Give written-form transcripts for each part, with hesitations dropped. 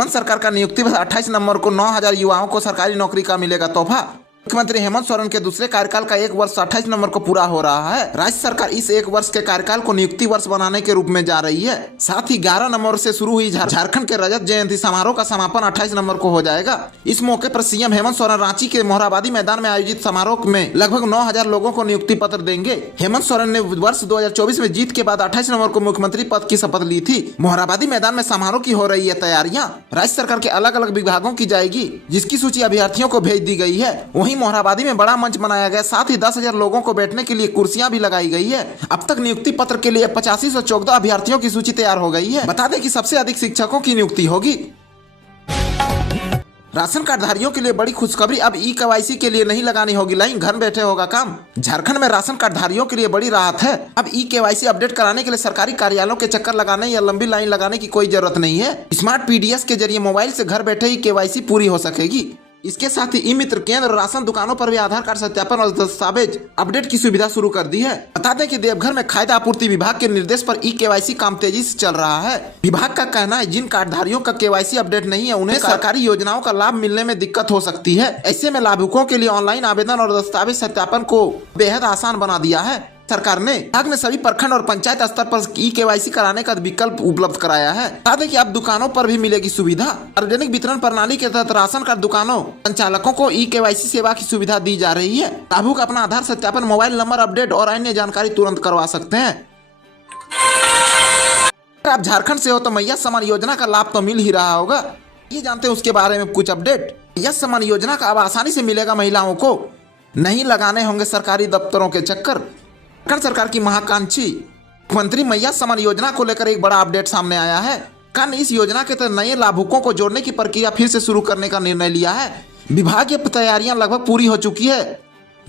हेमंत सरकार का नियुक्ति 28 नवंबर को 9,000 युवाओं को सरकारी नौकरी का मिलेगा तोहफा। मुख्यमंत्री हेमंत सोरेन के दूसरे कार्यकाल का 1 वर्ष 28 नवंबर को पूरा हो रहा है। राज्य सरकार इस 1 वर्ष के कार्यकाल को नियुक्ति वर्ष बनाने के रूप में जा रही है। साथ ही 11 नवंबर से शुरू हुई झारखंड के रजत जयंती समारोह का समापन 28 नवंबर को हो जाएगा। इस मौके पर सीएम हेमंत सोरेन रांची के मोरहाबादी मैदान में आयोजित समारोह में लगभग 9,000 लोगों को नियुक्ति पत्र देंगे। हेमंत सोरेन ने वर्ष 2024 में जीत के बाद 28 नवंबर को मुख्यमंत्री पद की शपथ ली थी। मोरहाबादी मैदान में समारोह की हो रही है तैयारियां। राज्य सरकार के अलग अलग विभागों की जाएगी, जिसकी सूची अभ्यर्थियों को भेज दी गई है। वहीं मोरहाबादी में बड़ा मंच बनाया गया, साथ ही 10,000 लोगों को बैठने के लिए कुर्सियां भी लगाई गई है। अब तक नियुक्ति पत्र के लिए 8514 अभ्यर्थियों की सूची तैयार हो गई है। बता दें कि सबसे अधिक शिक्षकों की नियुक्ति होगी। राशन कार्ड धारियों के लिए बड़ी खुशखबरी, अब ई-केवाईसी के लिए नहीं लगानी होगी लाइन, घर बैठे होगा काम। झारखंड में राशन कार्ड धारियों के लिए बड़ी राहत है। अब ई-केवाईसी अपडेट कराने के लिए सरकारी कार्यालयों के चक्कर लगाने या लंबी लाइन लगाने की कोई जरूरत नहीं है। स्मार्ट पीडीएस के जरिए मोबाइल से घर बैठे ही केवाईसी पूरी हो सकेगी। इसके साथ ही ई मित्र केंद्र और राशन दुकानों पर भी आधार कार्ड सत्यापन और दस्तावेज अपडेट की सुविधा शुरू कर दी है। बता दें कि देवघर में खाद्य आपूर्ति विभाग के निर्देश पर ई-केवाईसी काम तेजी से चल रहा है। विभाग का कहना है जिन कार्डधारियों का केवाईसी अपडेट नहीं है उन्हें सरकारी योजनाओं का लाभ मिलने में दिक्कत हो सकती है। ऐसे में लाभुकों के लिए ऑनलाइन आवेदन और दस्तावेज सत्यापन को बेहद आसान बना दिया है। सरकार ने विभाग ने सभी प्रखंड और पंचायत स्तर पर ई-केवाईसी कराने का विकल्प उपलब्ध कराया है। बता दें कि अब दुकानों पर भी मिलेगी सुविधा। सार्वजनिक वितरण प्रणाली के तहत राशन कार्ड दुकानों संचालकों को ई-केवाईसी सेवा की सुविधा दी जा रही है। लाभुक अपना आधार सत्यापन, मोबाइल नंबर अपडेट और अन्य जानकारी तुरंत करवा सकते हैं। अगर आप झारखंड से हो तो मैया सम्मान योजना का लाभ तो मिल ही रहा होगा। ये जानते हैं उसके बारे में कुछ अपडेट। मैया सम्मान योजना का अब आसानी से मिलेगा महिलाओं को, नहीं लगाने होंगे सरकारी दफ्तरों के चक्कर। झारखंड सरकार की महाकांक्षी मुख्यमंत्री मैया सम्मान योजना को लेकर एक बड़ा अपडेट सामने आया है। सरकार ने इस योजना के तहत नए लाभुकों को जोड़ने की प्रक्रिया फिर से शुरू करने का निर्णय लिया है। विभागीय तैयारियां लगभग पूरी हो चुकी है।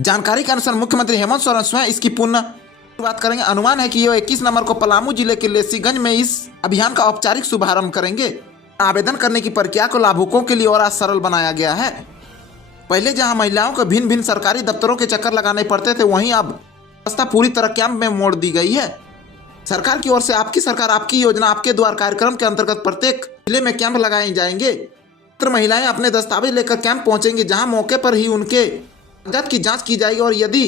जानकारी के अनुसार मुख्यमंत्री हेमंत सोरेन स्वयं इसकी पुनः शुरुआत करेंगे। अनुमान है कि ये 21 नवंबर को पलामू जिले के लेसीगंज में इस अभियान का औपचारिक शुभारंभ करेंगे। आवेदन करने की प्रक्रिया को लाभुकों के लिए और सरल बनाया गया है। पहले जहाँ महिलाओं को भिन्न भिन्न सरकारी दफ्तरों के चक्कर लगाने पड़ते थे, वहीं अब व्यवस्था पूरी तरह कैंप में मोड़ दी गई है। सरकार की ओर से आपकी सरकार आपकी योजना आपके द्वार कार्यक्रम के अंतर्गत प्रत्येक जिले में कैंप लगाए जाएंगे। महिलाएं अपने दस्तावेज लेकर कैंप पहुंचेंगी, जहां मौके पर ही उनके कागजात की जांच की जाएगी और यदि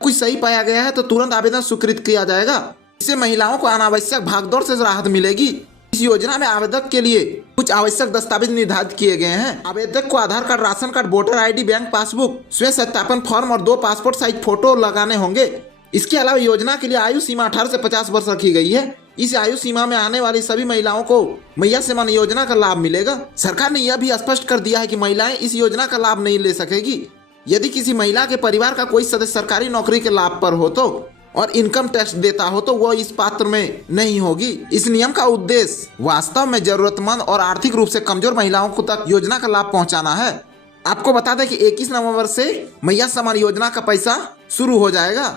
कुछ सही पाया गया है तो तुरंत आवेदन स्वीकृत किया जाएगा। इससे महिलाओं को अनावश्यक भागदौड़ से राहत मिलेगी। इस योजना में आवेदक के लिए कुछ आवश्यक दस्तावेज निर्धारित किए गए हैं। आवेदक को Aadhaar card, ration card, voter ID, bank passbook, स्वयं सत्यापन फॉर्म और 2 पासपोर्ट साइज फोटो लगाने होंगे। इसके अलावा योजना के लिए आयु सीमा 18 से 50 वर्ष रखी गई है। इस आयु सीमा में आने वाली सभी महिलाओं को मैया सम्मान योजना का लाभ मिलेगा। सरकार ने यह भी स्पष्ट कर दिया है कि महिलाएं इस योजना का लाभ नहीं ले सकेगी। यदि किसी महिला के परिवार का कोई सदस्य सरकारी नौकरी के लाभ पर हो तो और इनकम टैक्स देता हो तो वह इस पात्र में नहीं होगी। इस नियम का उद्देश्य वास्तव में जरूरतमंद और आर्थिक रूप से कमजोर महिलाओं को तक योजना का लाभ पहुंचाना है। आपको बता दें कि 21 नवंबर से मैया सम्मान योजना का पैसा शुरू हो जाएगा।